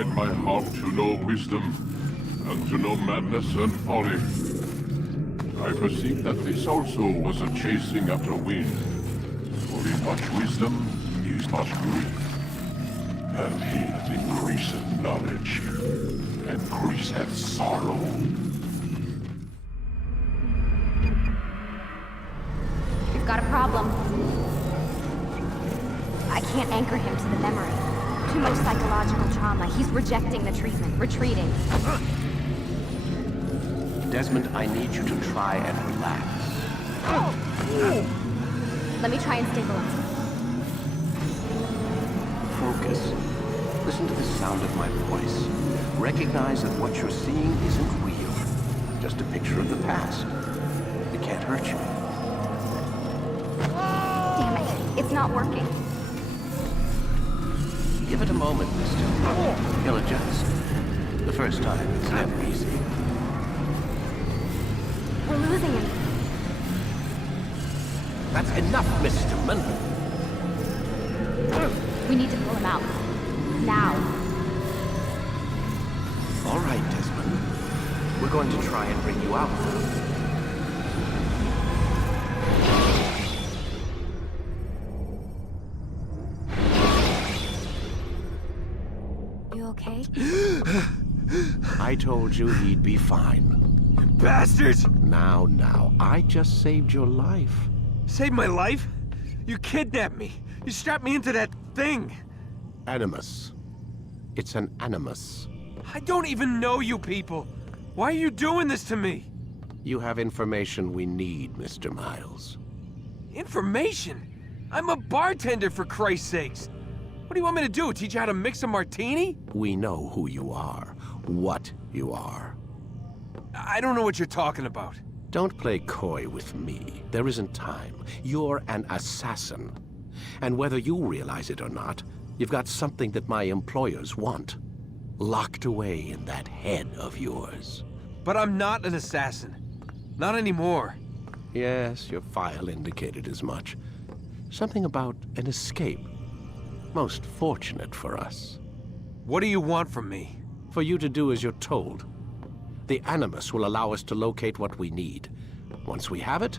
incline my heart to know wisdom, and to know madness and folly. I perceive that this also was a chasing after wind. For in much wisdom is much grief. And he that increaseth knowledge increaseth sorrow. We've got a problem. I can't anchor him to the memory. Too much psychological trauma. He's rejecting the treatment, retreating. Desmond, I need you to try and relax. Let me try and stabilize him. Focus. Listen to the sound of my voice. Recognize that what you're seeing isn't real. Just a picture of the past. It can't hurt you. Damn it. It's not working. Give it a moment, mister. He'll adjust. The first time, it's never easy. We're losing him. That's enough, Mr. Man. We need to pull him out. Now. All right, Desmond. We're going to try and bring you out. You okay? I told you he'd be fine. Bastards! Now, I just saved your life. Saved my life? You kidnapped me. You strapped me into that thing. Animus. It's an animus. I don't even know you people. Why are you doing this to me? You have information we need, Mr. Miles. Information? I'm a bartender, for Christ's sakes. What do you want me to do? Teach you how to mix a martini? We know who you are, what you are. I don't know what you're talking about. Don't play coy with me. There isn't time. You're an assassin. And whether you realize it or not, you've got something that my employers want. Locked away in that head of yours. But I'm not an assassin. Not anymore. Yes, your file indicated as much. Something about an escape. Most fortunate for us. What do you want from me? For you to do as you're told. The Animus will allow us to locate what we need. Once we have it,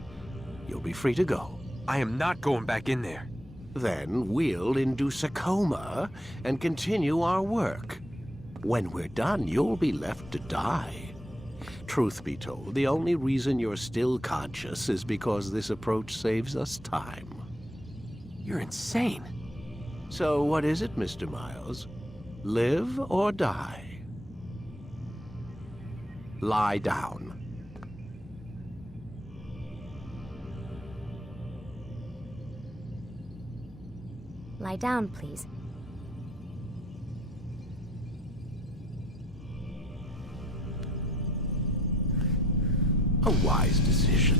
you'll be free to go. I am not going back in there. Then we'll induce a coma and continue our work. When we're done, you'll be left to die. Truth be told, the only reason you're still conscious is because this approach saves us time. You're insane. So what is it, Mr. Miles? Live or die? Lie down. Lie down, please. A wise decision.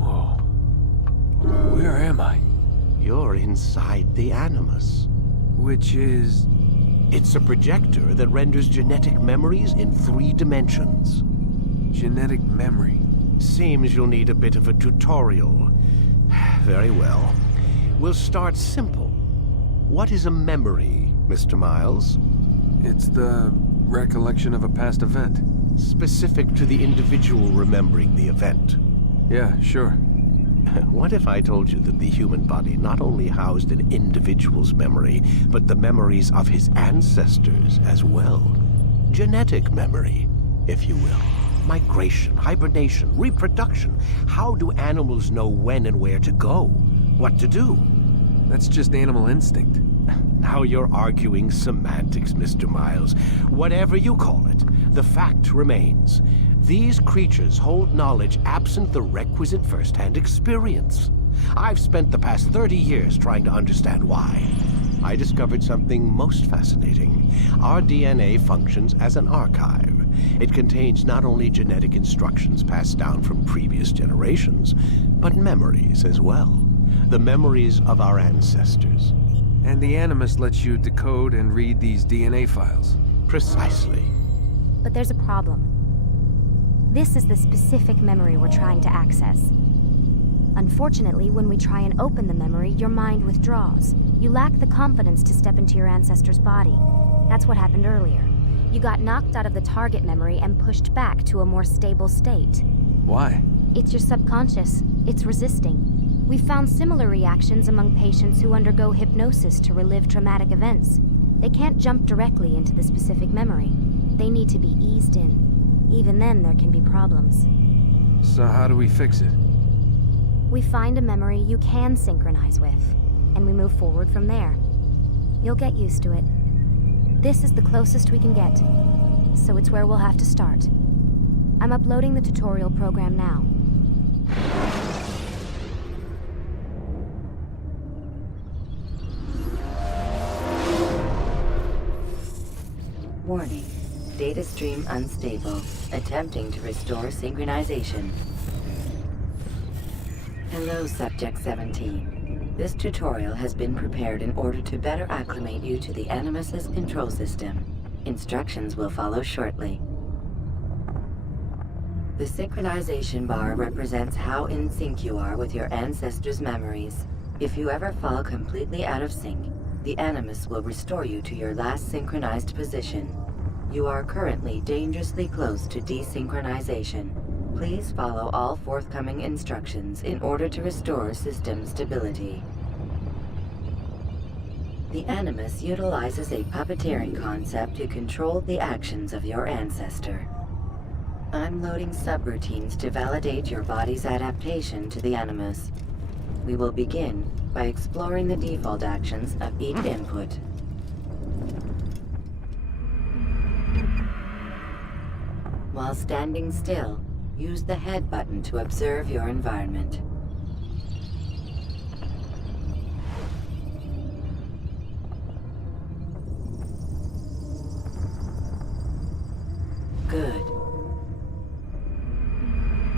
Whoa. Where am I? You're inside the Animus. Which is... It's a projector that renders genetic memories in 3 dimensions. genetic memory. Seems you'll need a bit of a tutorial. Very well. We'll start simple. What is a memory, Mr. Miles? It's the recollection of a past event. Specific to the individual remembering the event. Yeah, sure. What if I told you that the human body not only housed an individual's memory, but the memories of his ancestors as well? Genetic memory, if you will. Migration, hibernation, reproduction. How do animals know when and where to go? What to do? That's just animal instinct. Now you're arguing semantics, Mr. Miles. Whatever you call it, the fact remains. These creatures hold knowledge absent the requisite first-hand experience. I've spent the past 30 years trying to understand why. I discovered something most fascinating. Our DNA functions as an archive. It contains not only genetic instructions passed down from previous generations, but memories as well. The memories of our ancestors. And the Animus lets you decode and read these DNA files. Precisely. But there's a problem. This is the specific memory we're trying to access. Unfortunately, when we try and open the memory, your mind withdraws. You lack the confidence to step into your ancestor's body. That's what happened earlier. You got knocked out of the target memory and pushed back to a more stable state. Why? It's your subconscious. It's resisting. We've found similar reactions among patients who undergo hypnosis to relive traumatic events. They can't jump directly into the specific memory. They need to be eased in. Even then, there can be problems. So how do we fix it? We find a memory you can synchronize with, and we move forward from there. You'll get used to it. This is the closest we can get, so it's where we'll have to start. I'm uploading the tutorial program now. Warning. Data stream unstable. Attempting to restore synchronization. Hello, Subject 17. This tutorial has been prepared in order to better acclimate you to the Animus's control system. Instructions will follow shortly. The synchronization bar represents how in sync you are with your ancestors' memories. If you ever fall completely out of sync, the Animus will restore you to your last synchronized position. You are currently dangerously close to desynchronization. Please follow all forthcoming instructions in order to restore system stability. The Animus utilizes a puppeteering concept to control the actions of your ancestor. I'm loading subroutines to validate your body's adaptation to the Animus. We will begin by exploring the default actions of each input. While standing still, use the head button to observe your environment. Good.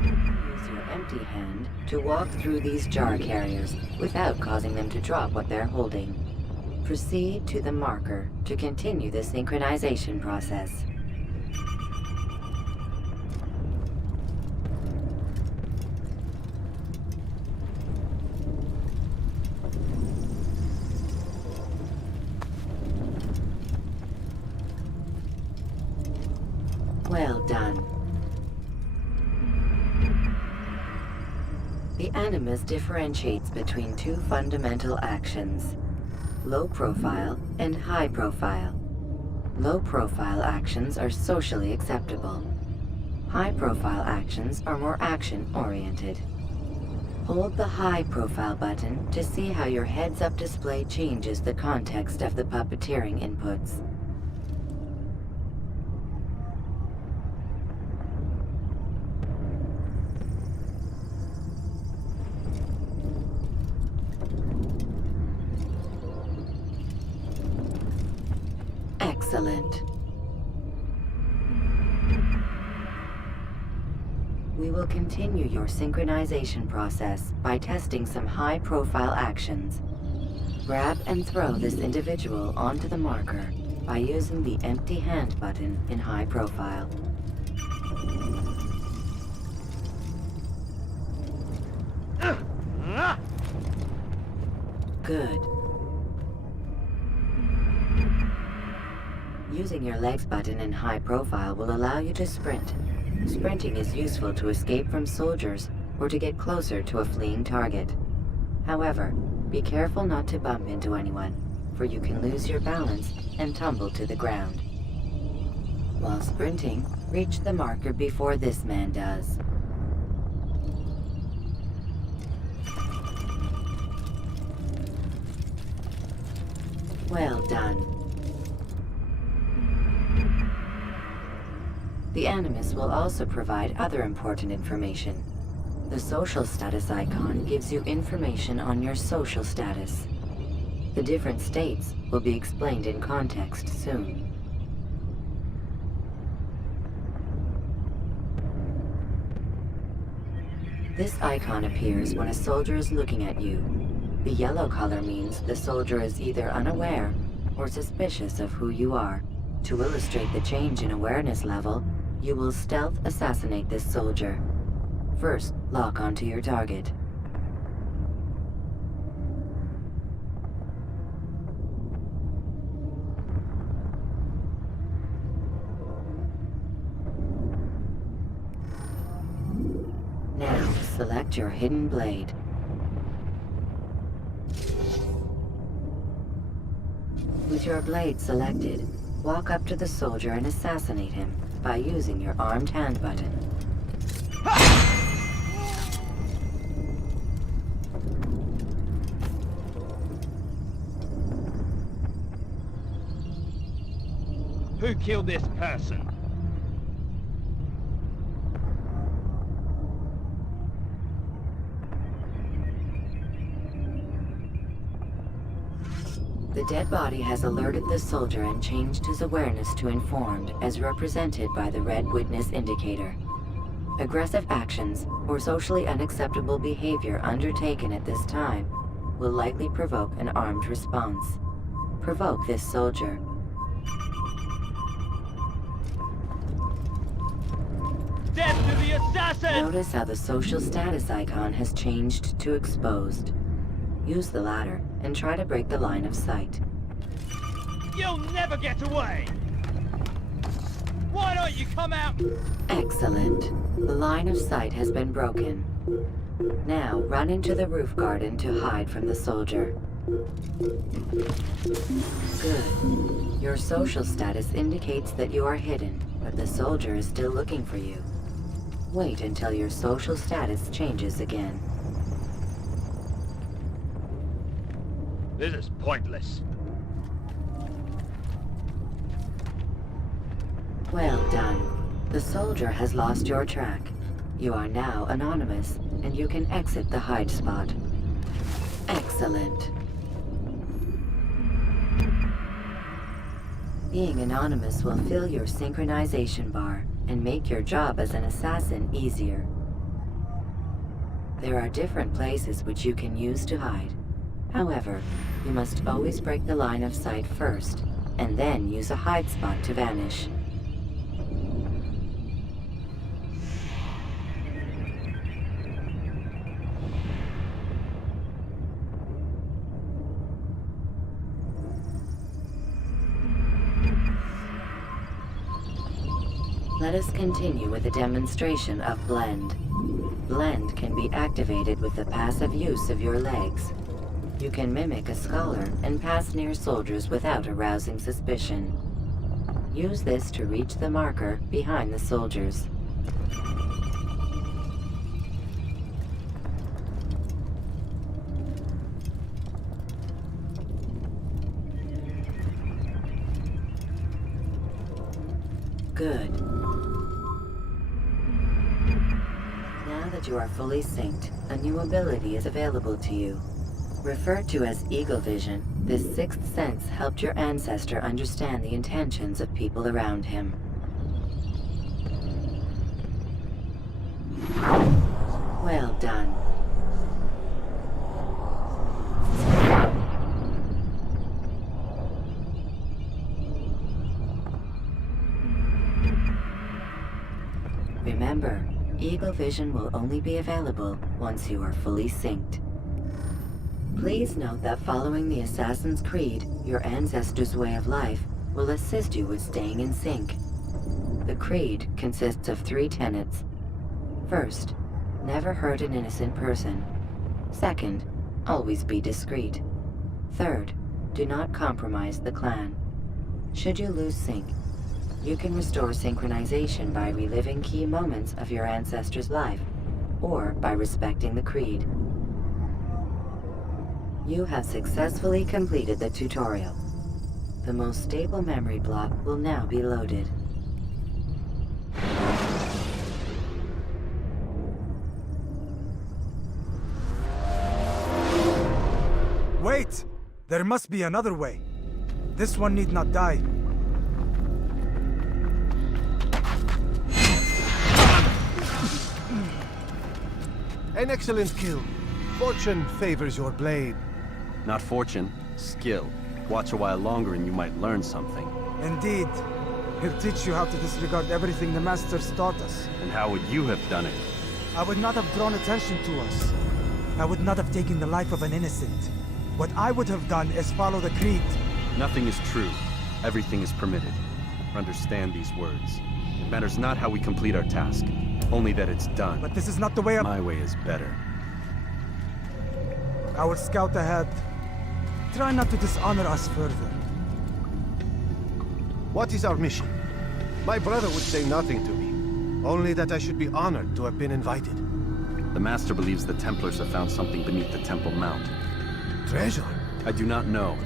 Use your empty hand to walk through these jar carriers without causing them to drop what they're holding. Proceed to the marker to continue the synchronization process. Well done. The Animus differentiates between two fundamental actions: low profile and high profile. Low profile actions are socially acceptable. High profile actions are more action-oriented. Hold the high profile button to see how your heads-up display changes the context of the puppeteering inputs. Excellent. We will continue your synchronization process by testing some high-profile actions. Grab and throw this individual onto the marker by using the empty hand button in high profile. Good. Using your legs button in high profile will allow you to sprint. Sprinting is useful to escape from soldiers or to get closer to a fleeing target. However, be careful not to bump into anyone, for you can lose your balance and tumble to the ground. While sprinting, reach the marker before this man does. Well done. The Animus will also provide other important information. The social status icon gives you information on your social status. The different states will be explained in context soon. This icon appears when a soldier is looking at you. The yellow color means the soldier is either unaware or suspicious of who you are. To illustrate the change in awareness level, you will stealth assassinate this soldier. First, lock onto your target. select your hidden blade. With your blade selected, walk up to the soldier and assassinate him by using your armed hand button. Who killed this person? The dead body has alerted the soldier and changed his awareness to informed, as represented by the red witness indicator. Aggressive actions or socially unacceptable behavior undertaken at this time will likely provoke an armed response. Provoke this soldier. Death to the assassin! Notice how the social status icon has changed to exposed. Use the ladder and try to break the line of sight. You'll never get away! Why don't you come out? Excellent. The line of sight has been broken. Now run into the roof garden to hide from the soldier. Good. Your social status indicates that you are hidden, but the soldier is still looking for you. Wait until your social status changes again. This is pointless. Well done. The soldier has lost your track. You are now anonymous, and you can exit the hide spot. Excellent. Being anonymous will fill your synchronization bar and make your job as an assassin easier. There are different places which you can use to hide. However, you must always break the line of sight first, and then use a hide spot to vanish. Let us continue with a demonstration of Blend. Blend can be activated with the passive use of your legs. You can mimic a scholar and pass near soldiers without arousing suspicion. Use this to reach the marker behind the soldiers. Good. Now that you are fully synced, a new ability is available to you. Referred to as Eagle Vision, this sixth sense helped your ancestor understand the intentions of people around him. Well done. Remember, Eagle Vision will only be available once you are fully synced. Please note that following the Assassin's Creed, your ancestors' way of life will assist you with staying in sync. The Creed consists of 3 tenets. First, never hurt an innocent person. Second, always be discreet. Third, do not compromise the clan. Should you lose sync, you can restore synchronization by reliving key moments of your ancestor's life, or by respecting the Creed. You have successfully completed the tutorial. The most stable memory block will now be loaded. Wait! There must be another way. This one need not die. An excellent kill. Fortune favors your blade. Not fortune, skill. Watch a while longer and you might learn something. Indeed. He'll teach you how to disregard everything the Masters taught us. And how would you have done it? I would not have drawn attention to us. I would not have taken the life of an innocent. What I would have done is follow the Creed. Nothing is true. Everything is permitted. Understand these words. It matters not how we complete our task. Only that it's done. But this is not the way My way is better. I will scout ahead. Try not to dishonor us further. What is our mission? My brother would say nothing to me. Only that I should be honored to have been invited. The Master believes the Templars have found something beneath the Temple Mount. Treasure? I do not know.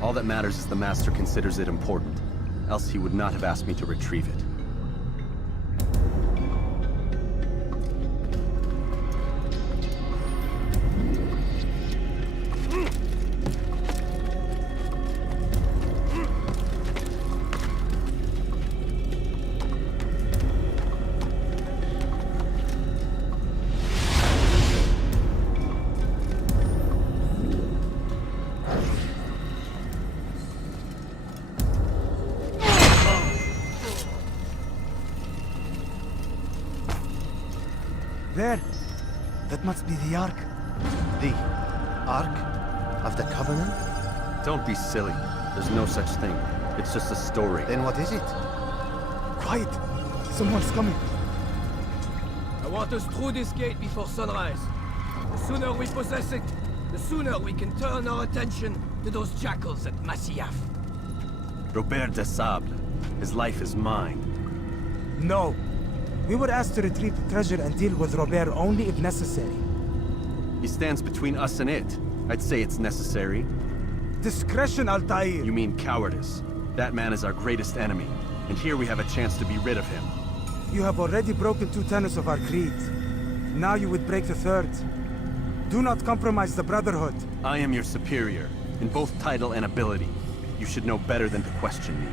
All that matters is the Master considers it important. Else he would not have asked me to retrieve it. There. That must be the Ark. The Ark of the Covenant? Don't be silly. There's no such thing. It's just a story. Then what is it? Quiet. Someone's coming. I want us through this gate before sunrise. The sooner we possess it, the sooner we can turn our attention to those jackals at Masyaf. Robert de Sable. His life is mine. No. We were asked to retrieve the treasure and deal with Robert only if necessary. He stands between us and it. I'd say it's necessary. Discretion, Altair! You mean cowardice. That man is our greatest enemy, and here we have a chance to be rid of him. You have already broken 2 tenets of our creed. Now you would break the 3rd. Do not compromise the Brotherhood. I am your superior, in both title and ability. You should know better than to question me.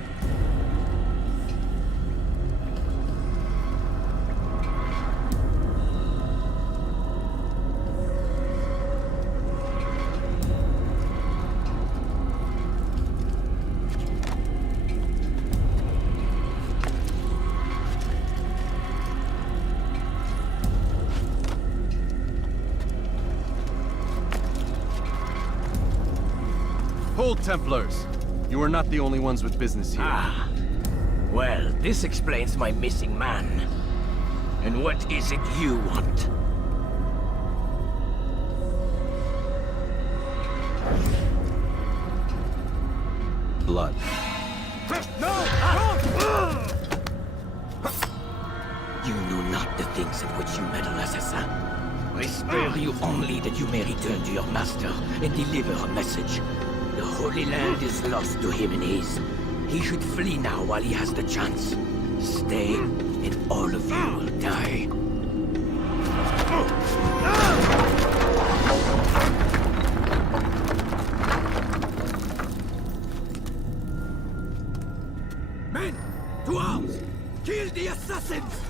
Hold, Templars! You are not the only ones with business here. Ah. Well, this explains my missing man. And what is it you want? Blood. You know not the things in which you meddle, assassin. I spare you only that you may return to your master and deliver a message. The Holy Land is lost to him and his. He should flee now while he has the chance. Stay, and all of you will die. Men, to arms! Kill the assassins!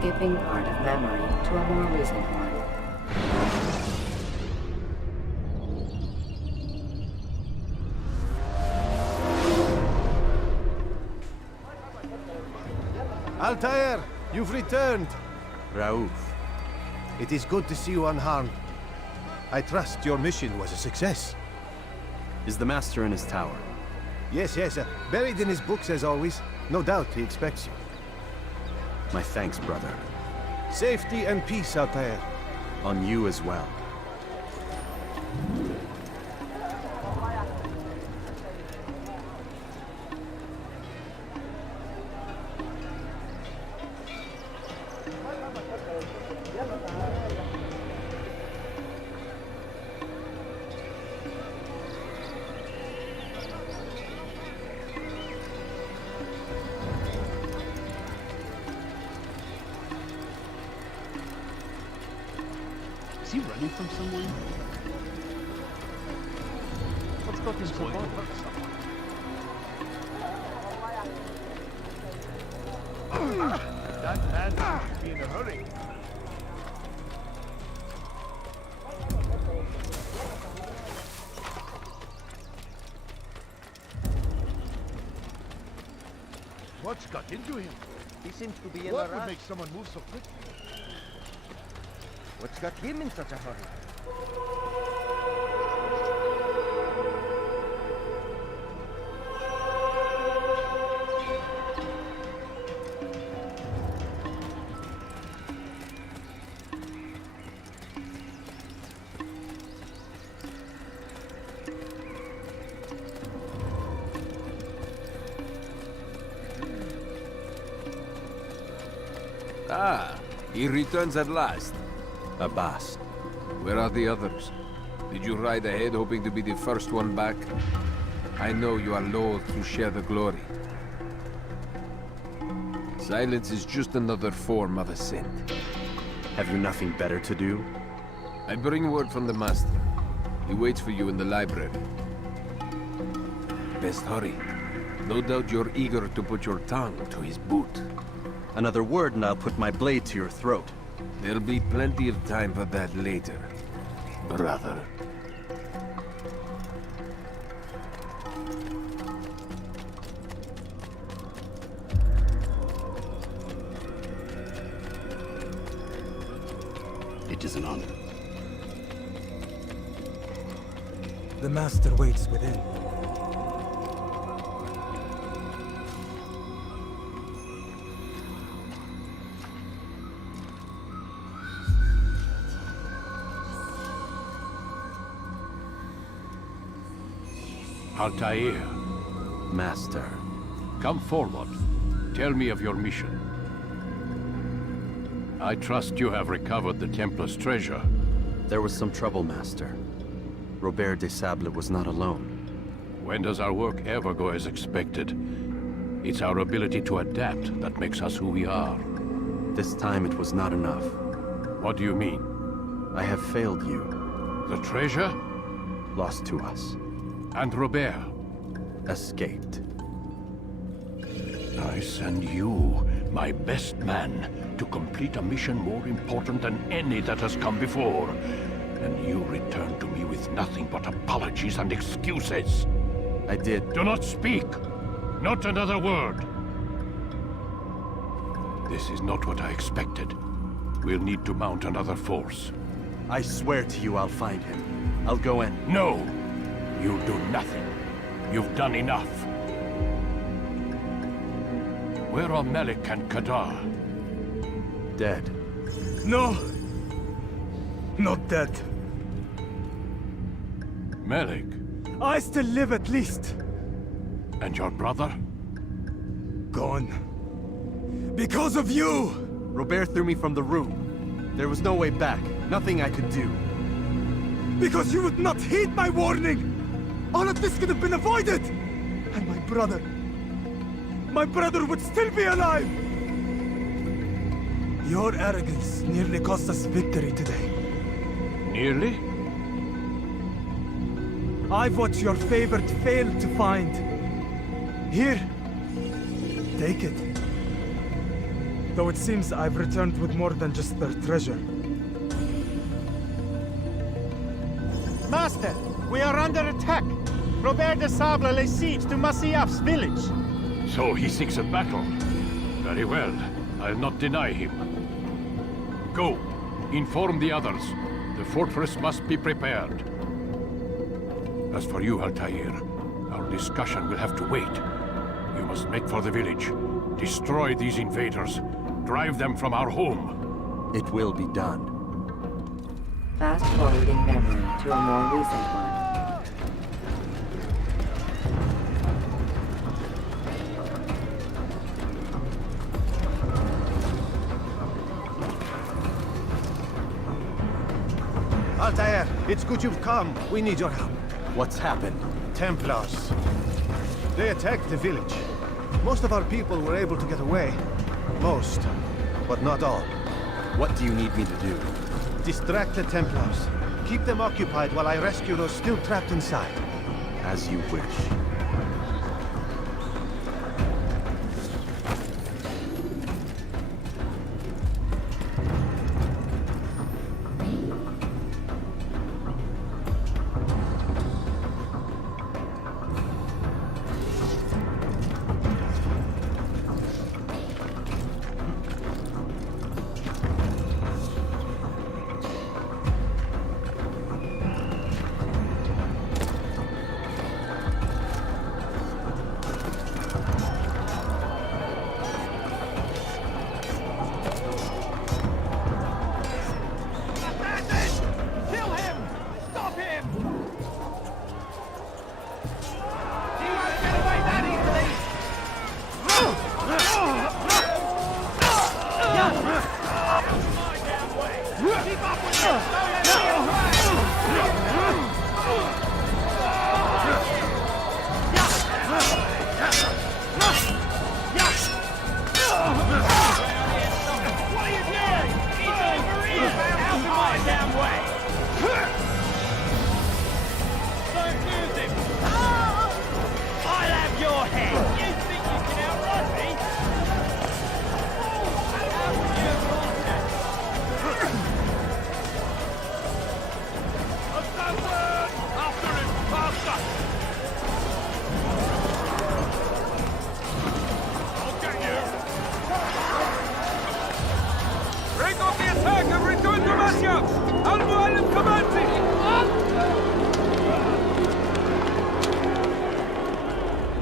Skipping part of memory to a more recent one. Altair, you've returned. Raouf. It is good to see you unharmed. I trust your mission was a success. Is the Master in his tower? Yes, buried in his books as always. No doubt he expects you. My thanks, brother. Safety and peace, Altair. On you as well. Is he running from someone? What's got him so bad. That man must be in a hurry. What's got into him? He seems to be in What a would rush. make someone move so quickly? What's got him in such a hurry? Ah, he returns at last. Abbas. Where are the others? Did you ride ahead hoping to be the first one back? I know you are loath to share the glory. Silence is just another form of a sin. Have you nothing better to do? I bring word from the Master. He waits for you in the library. Best hurry. No doubt you're eager to put your tongue to his boot. Another word and I'll put my blade to your throat. There'll be plenty of time for that later, brother. It is an honor. The Master waits within. Altair, Master. come forward. Tell me of your mission. I trust you have recovered the Templar's treasure. There was some trouble, Master. Robert de Sable was not alone. When does our work ever go as expected? It's our ability to adapt that makes us who we are. This time it was not enough. What do you mean? I have failed you. The treasure? Lost to us. And Robert? Escaped. I send you, my best man, to complete a mission more important than any that has come before. And you return to me with nothing but apologies and excuses. I did. Do not speak! Not another word! This is not what I expected. We'll need to mount another force. I swear to you I'll find him. I'll go in. No! You do nothing. You've done enough. Where are Melik and Kadar? Dead. No! Not dead. Melik? I still live at least. And your brother? Gone. Because of you! Robert threw me from the room. There was no way back. Nothing I could do. Because you would not heed my warning! All of this could have been avoided! And my brother would still be alive! Your arrogance nearly cost us victory today. Nearly? I've what your favorite failed to find. Here, take it. Though it seems I've returned with more than just their treasure. Master, we are under attack. Robert de Sable lays siege to Masyaf's village. So he seeks a battle. Very well. I'll not deny him. Go. Inform the others. The fortress must be prepared. As for you, Altair, our discussion will have to wait. You must make for the village. Destroy these invaders. Drive them from our home. It will be done. Fast-forwarding memory to a more recent one. Altair, it's good you've come. We need your help. What's happened? Templars. They attacked the village. Most of our people were able to get away. Most, but not all. What do you need me to do? Distract the Templars. Keep them occupied while I rescue those still trapped inside. As you wish.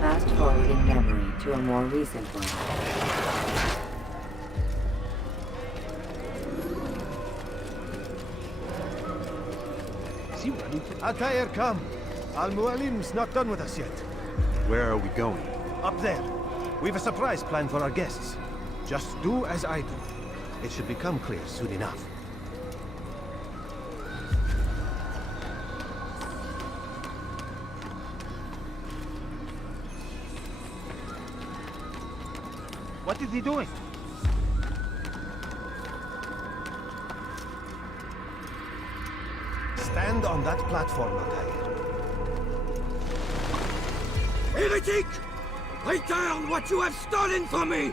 Fast forwarding memory to a more recent one. Is he running? Altair, come. Al-Mualim's not done with us yet. Where are we going? Up there. We've a surprise planned for our guests. Just do as I do. It should become clear soon enough. What is he doing? Stand on that platform, Altair. Heretic! Return what you have stolen from me!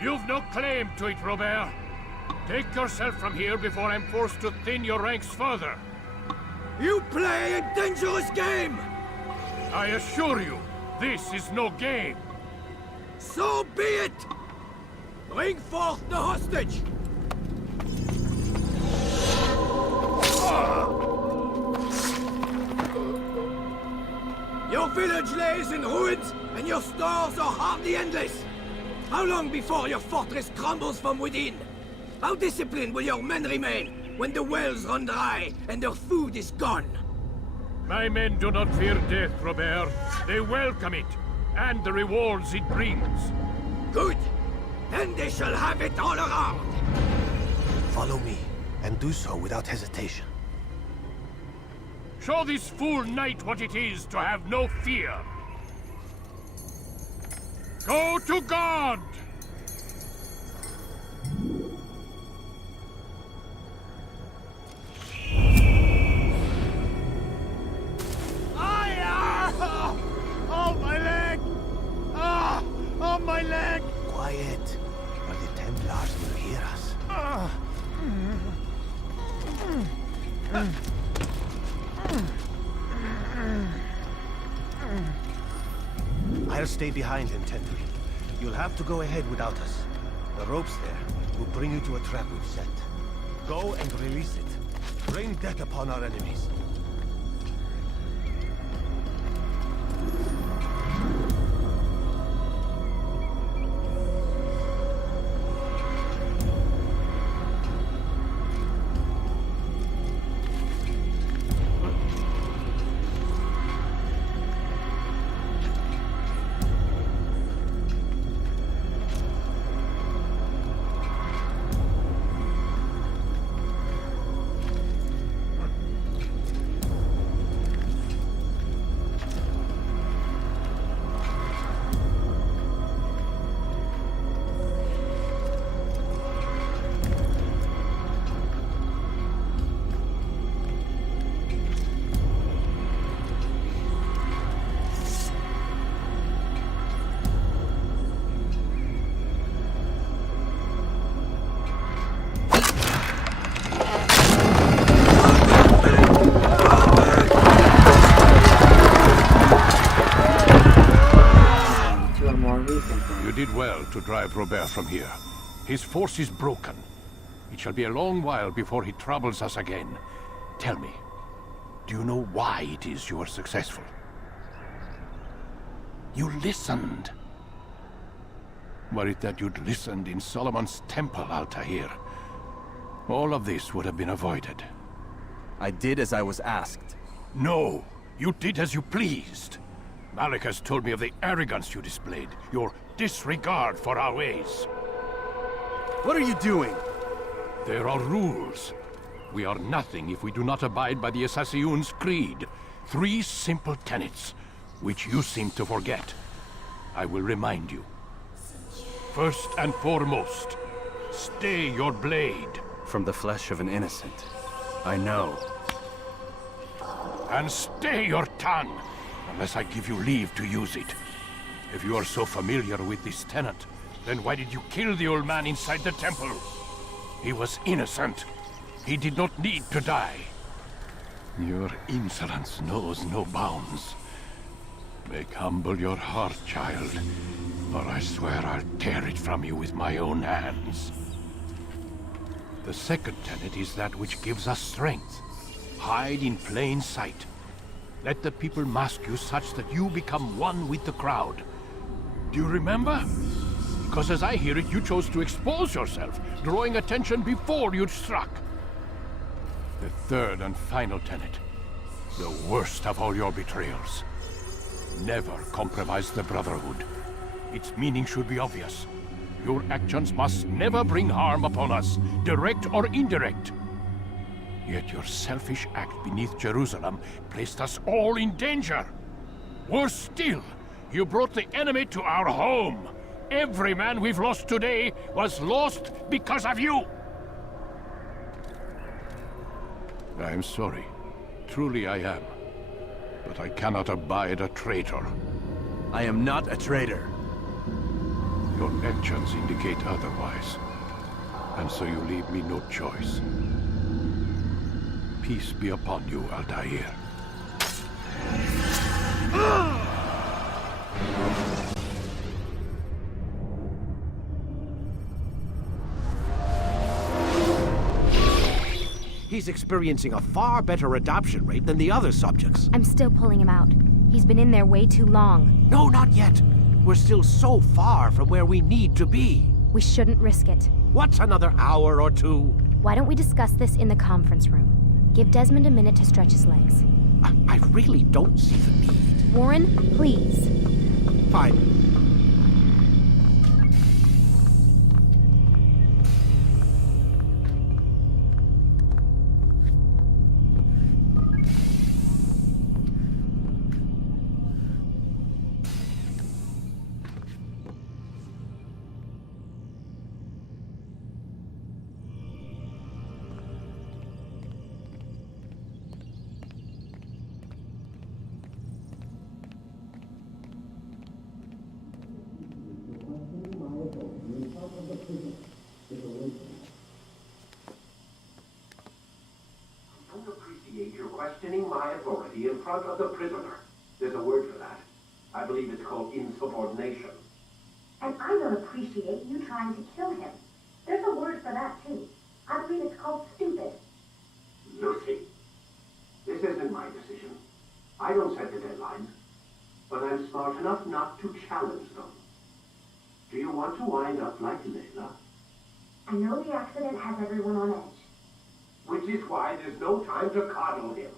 You've no claim to it, Robert. Take yourself from here before I'm forced to thin your ranks further. You play a dangerous game! I assure you, this is no game. So be it! Bring forth the hostage! Your village lays in ruins, and your stores are hardly endless. How long before your fortress crumbles from within? How disciplined will your men remain when the wells run dry and their food is gone? My men do not fear death, Robert. They welcome it, and the rewards it brings. Good. Then they shall have it all around. Follow me, and do so without hesitation. Show this fool knight what it is to have no fear. Go to God! Oh, my leg! Ah! Oh, my leg! Quiet, or the Templars will hear us. I'll stay behind in Tentry. You'll have to go ahead without us. The ropes there will bring you to a trap we've set. Go and release it. Rain death upon our enemies. difficult to drive Robert from here. His force is broken. It shall be a long while before he troubles us again. Tell me, do you know why it is you are successful? You listened. Were it that you'd listened in Solomon's temple, Altair, all of this would have been avoided. I did as I was asked. No, you did as you pleased. Malik has told me of the arrogance you displayed, your disregard for our ways. What are you doing? There are rules. We are nothing if we do not abide by the Assassin's creed. 3 simple tenets, which you seem to forget. I will remind you. First and foremost, stay your blade. From the flesh of an innocent. I know. And stay your tongue, unless I give you leave to use it. If you are so familiar with this tenet, then why did you kill the old man inside the temple? He was innocent. He did not need to die. Your insolence knows no bounds. Make humble your heart, child, or I swear I'll tear it from you with my own hands. The second tenet is that which gives us strength. Hide in plain sight. Let the people mask you such that you become one with the crowd. Do you remember? Because as I hear it, you chose to expose yourself, drawing attention before you'd struck. The third and final tenet. The worst of all your betrayals. Never compromise the Brotherhood. Its meaning should be obvious. Your actions must never bring harm upon us, direct or indirect. Yet your selfish act beneath Jerusalem placed us all in danger. Worse still, you brought the enemy to our home. Every man we've lost today was lost because of you. I'm sorry. Truly I am. But I cannot abide a traitor. I am not a traitor. Your actions indicate otherwise. And so you leave me no choice. Peace be upon you, Altair. He's experiencing a far better adoption rate than the other subjects. I'm still pulling him out. He's been in there way too long. No, not yet. We're still so far from where we need to be. We shouldn't risk it. What's another hour or two? Why don't we discuss this in the conference room? Give Desmond a minute to stretch his legs. I really don't see the need. Warren, please. Fine. You're questioning my authority in front of the prisoner. There's a word for that. I believe it's called insubordination. And I don't appreciate you trying to kill him. There's a word for that, too. I believe it's called stupid. Lucy, this isn't my decision. I don't set the deadlines. But I'm smart enough not to challenge them. Do you want to wind up like Layla? I know the accident has everyone on edge. Which is why there's no time to coddle him.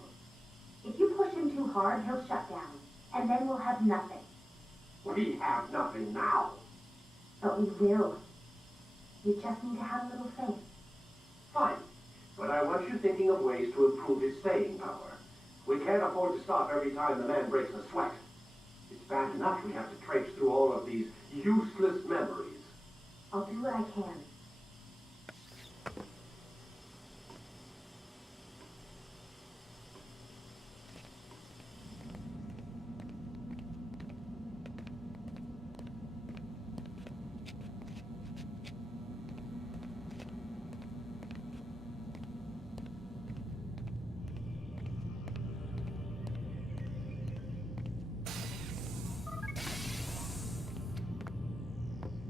If you push him too hard, he'll shut down. And then we'll have nothing. We have nothing now. But we will. You just need to have a little faith. Fine. But I want you thinking of ways to improve his staying power. We can't afford to stop every time the man breaks a sweat. It's bad enough we have to traipse through all of these useless memories. I'll do what I can.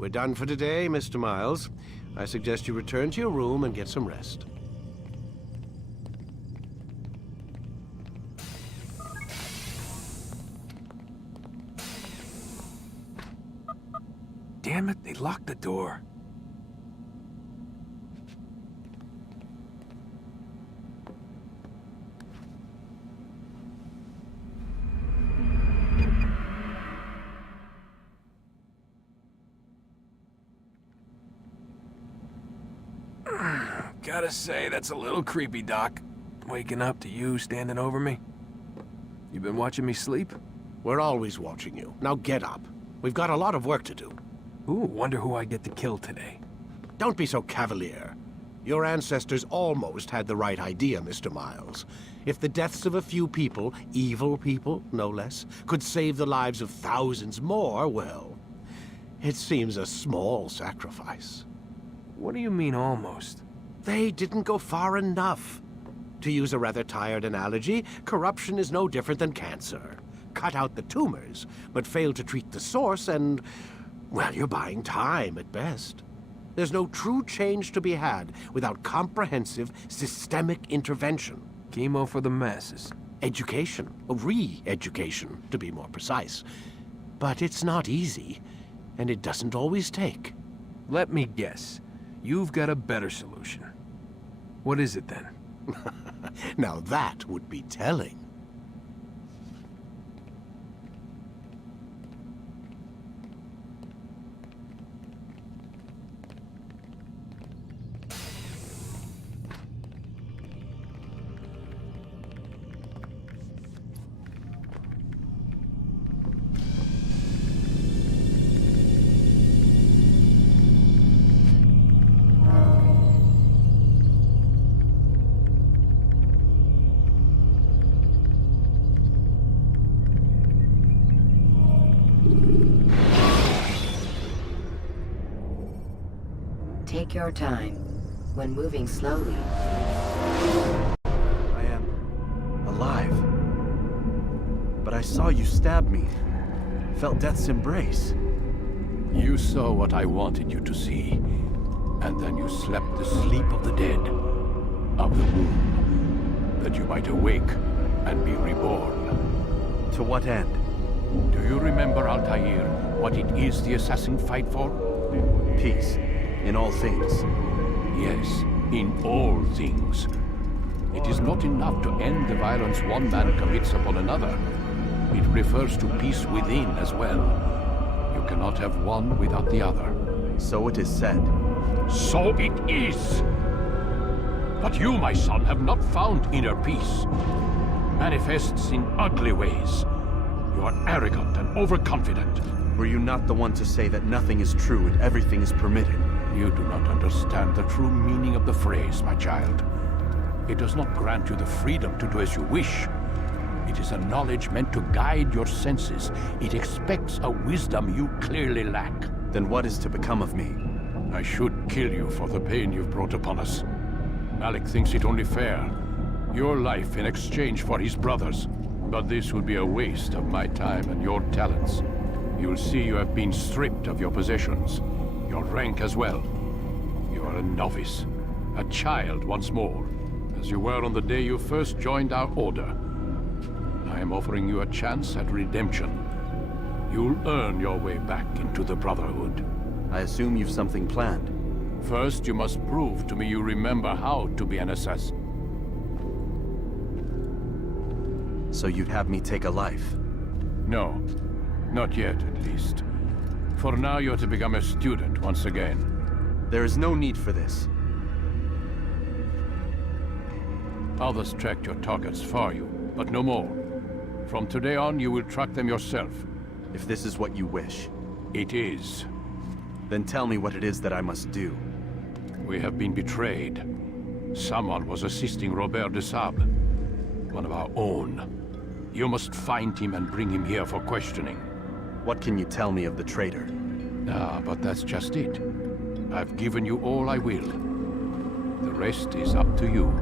We're done for today, Mr. Miles. I suggest you return to your room and get some rest. Damn it, they locked the door. Gotta say, that's a little creepy, Doc. Waking up to you standing over me. You been watching me sleep? We're always watching you. Now get up. We've got a lot of work to do. Ooh, wonder who I get to kill today. Don't be so cavalier. Your ancestors almost had the right idea, Mr. Miles. If the deaths of a few people, evil people, no less, could save the lives of thousands more, well, it seems a small sacrifice. What do you mean, almost? They didn't go far enough. To use a rather tired analogy, corruption is no different than cancer. Cut out the tumors, but fail to treat the source and, well, you're buying time at best. There's no true change to be had without comprehensive, systemic intervention. Chemo for the masses. Education, re-education, to be more precise. But it's not easy, and it doesn't always take. Let me guess. You've got a better solution. What is it then? Now that would be telling. Take your time. When moving slowly, I am alive. But I saw you stab me. Felt death's embrace. You saw what I wanted you to see, and then you slept the sleep of the dead, of the womb, that you might awake and be reborn. To what end? Do you remember, Altair, what it is the assassin fight for? Peace. In all things. Yes, in all things. It is not enough to end the violence one man commits upon another. It refers to peace within as well. You cannot have one without the other. So it is said. So it is! But you, my son, have not found inner peace. Manifests in ugly ways. You are arrogant and overconfident. Were you not the one to say that nothing is true and everything is permitted? You do not understand the true meaning of the phrase, my child. It does not grant you the freedom to do as you wish. It is a knowledge meant to guide your senses. It expects a wisdom you clearly lack. Then what is to become of me? I should kill you for the pain you've brought upon us. Malik thinks it only fair. Your life in exchange for his brother's. But this would be a waste of my time and your talents. You'll see you have been stripped of your possessions. Your rank as well. You are a novice. A child once more. As you were on the day you first joined our order. I am offering you a chance at redemption. You'll earn your way back into the Brotherhood. I assume you've something planned. First, you must prove to me you remember how to be an assassin. So you'd have me take a life? No. Not yet, at least. For now, you're to become a student once again. There is no need for this. Others tracked your targets for you, but no more. From today on, you will track them yourself. If this is what you wish. It is. Then tell me what it is that I must do. We have been betrayed. Someone was assisting Robert de Sable, one of our own. You must find him and bring him here for questioning. What can you tell me of the traitor? Ah, but that's just it. I've given you all I will. The rest is up to you.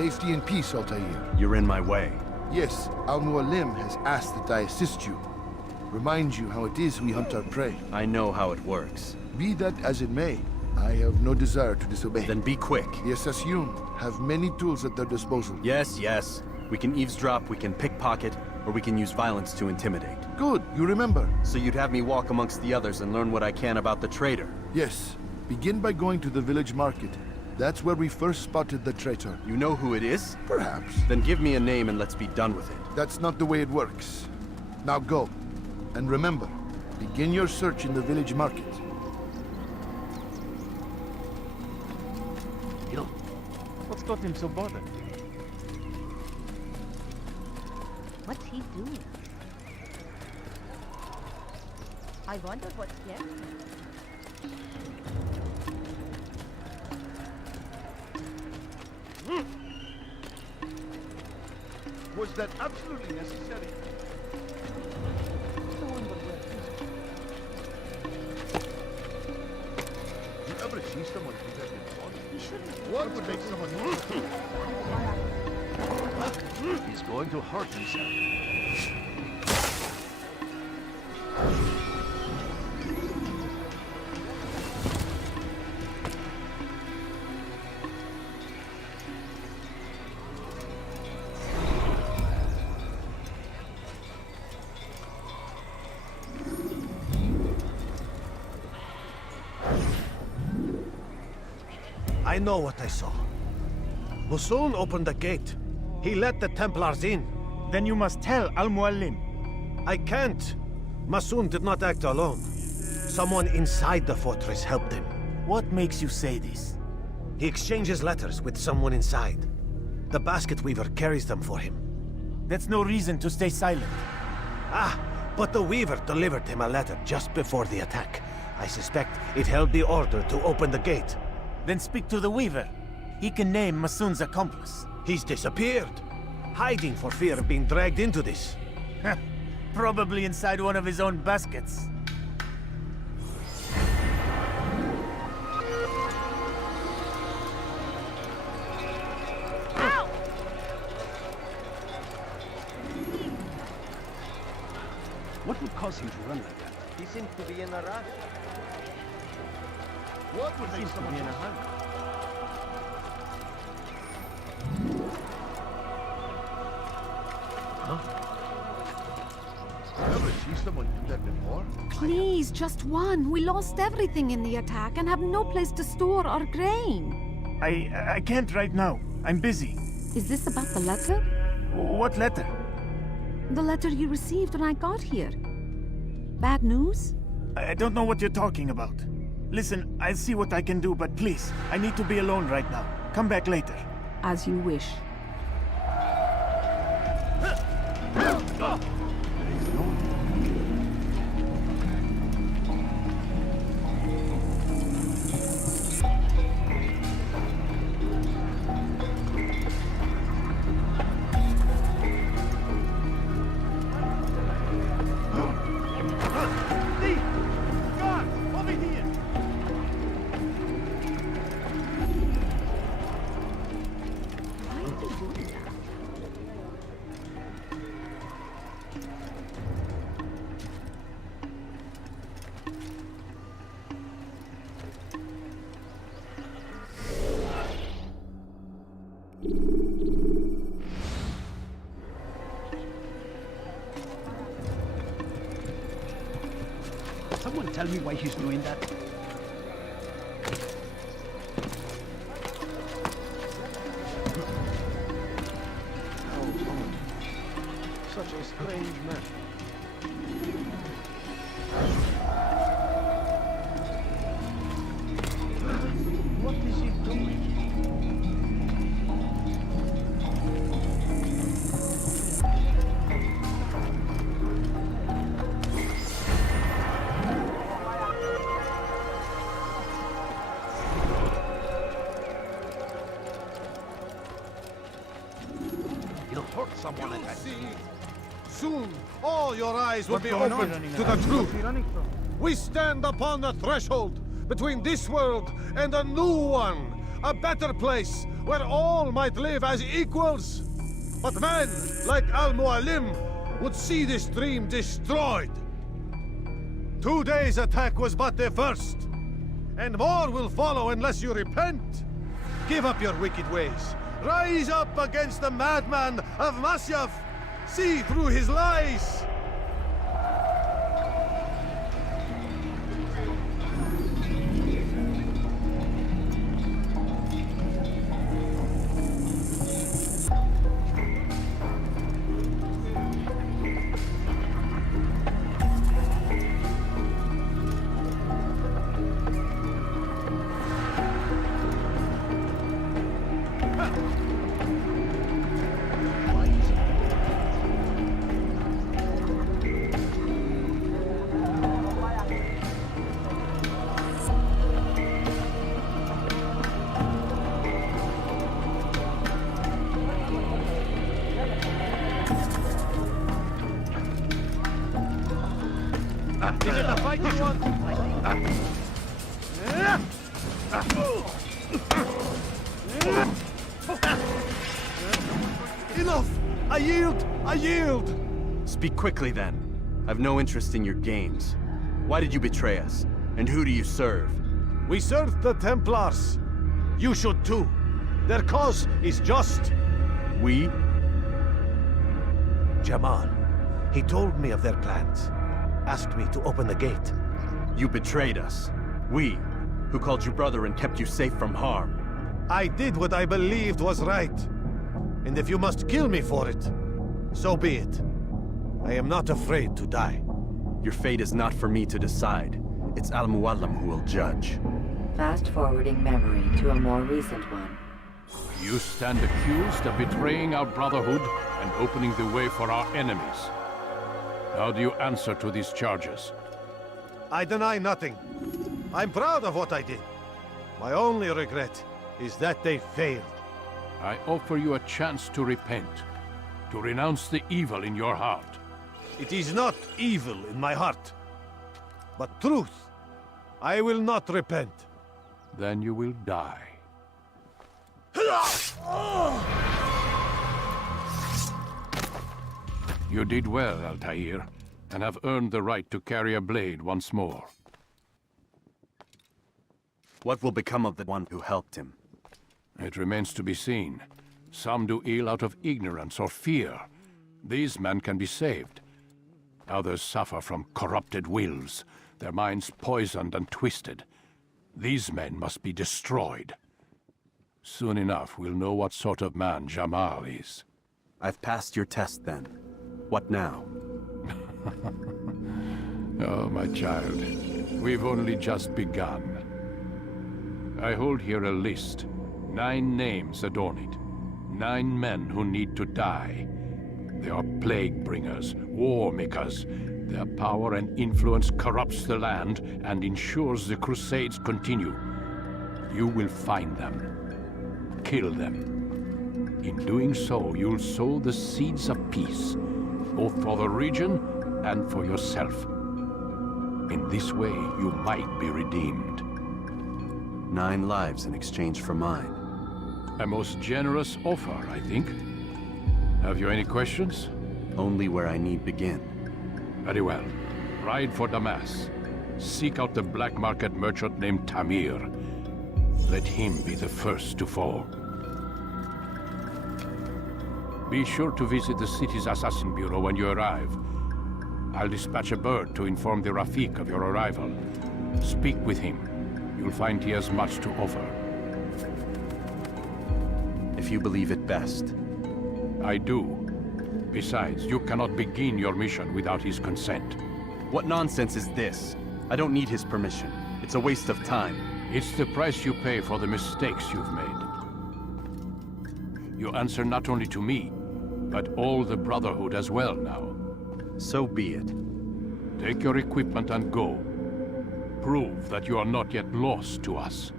Safety and peace, Altair. You're in my way. Yes, Al-Mualim has asked that I assist you. Remind you how it is we hunt our prey. I know how it works. Be that as it may, I have no desire to disobey. Then be quick. The Assassin have many tools at their disposal. Yes, yes. We can eavesdrop, we can pickpocket, or we can use violence to intimidate. Good, you remember. So you'd have me walk amongst the others and learn what I can about the traitor? Yes. Begin by going to the village market. That's where we first spotted the traitor. You know who it is? Perhaps. Then give me a name and let's be done with it. That's not the way it works. Now go. And remember, begin your search in the village market. Yo, what's got him so bothered? What's he doing? I wonder what's left. Was that absolutely necessary? Did you ever see someone do that before? What would make someone He's going to hurt himself. I know what I saw. Musun opened the gate. He let the Templars in. Then you must tell Al-Mualim. I can't. Musun did not act alone. Someone inside the fortress helped him. What makes you say this? He exchanges letters with someone inside. The basket weaver carries them for him. That's no reason to stay silent. Ah, but the weaver delivered him a letter just before the attack. I suspect it held the order to open the gate. Then speak to the weaver. He can name Masun's accomplice. He's disappeared. Hiding for fear of being dragged into this. Probably inside one of his own baskets. What would cause him to run like that? He seems to be in a rush. What would make someone in a hurry? Ever see someone do that before? Please, just one. We lost everything in the attack and have no place to store our grain. I can't right now. I'm busy. Is this about the letter? What letter? The letter you received when I got here. Bad news? I don't know what you're talking about. Listen, I'll see what I can do, but please, I need to be alone right now. Come back later. As you wish. Someone tell me why he's doing that? Such a strange man. What is he doing? He'll hurt someone at that. Soon, all your eyes will be opened to the truth. We stand upon the threshold between this world and a new one, a better place, where all might live as equals. But men like Al-Mualim would see this dream destroyed. Today's attack was but the first, and more will follow unless you repent. Give up your wicked ways. Rise up against the madman of Masyaf. See through his lies. Is it the fight you want? Enough! I yield! I yield! Speak quickly, then. I've no interest in your games. Why did you betray us? And who do you serve? We serve the Templars. You should too. Their cause is just. We? Jamal. He told me of their plans. Asked me to open the gate. You betrayed us. We, who called you brother and kept you safe from harm. I did what I believed was right. And if you must kill me for it, so be it. I am not afraid to die. Your fate is not for me to decide. It's Al-Mualim who will judge. Fast-forwarding memory to a more recent one. You stand accused of betraying our Brotherhood and opening the way for our enemies. How do you answer to these charges? I deny nothing. I'm proud of what I did. My only regret is that they failed. I offer you a chance to repent, to renounce the evil in your heart. It is not evil in my heart, but truth. I will not repent. Then you will die. You did well, Altair, and have earned the right to carry a blade once more. What will become of the one who helped him? It remains to be seen. Some do ill out of ignorance or fear. These men can be saved. Others suffer from corrupted wills, their minds poisoned and twisted. These men must be destroyed. Soon enough, we'll know what sort of man Jamal is. I've passed your test, then. What now? Oh, my child. We've only just begun. I hold here a list. 9 names adorn it. 9 men who need to die. They are plague bringers, war makers. Their power and influence corrupts the land and ensures the crusades continue. You will find them. Kill them. In doing so, you'll sow the seeds of peace, both for the region and for yourself. In this way, you might be redeemed. 9 lives in exchange for mine. A most generous offer, I think. Have you any questions? Only where I need begin. Very well. Ride for Damas. Seek out the black market merchant named Tamir. Let him be the first to fall. Be sure to visit the city's assassin bureau when you arrive. I'll dispatch a bird to inform the Rafik of your arrival. Speak with him. You'll find he has much to offer. If you believe it best. I do. Besides, you cannot begin your mission without his consent. What nonsense is this? I don't need his permission. It's a waste of time. It's the price you pay for the mistakes you've made. You answer not only to me, but all the Brotherhood as well now. So be it. Take your equipment and go. Prove that you are not yet lost to us.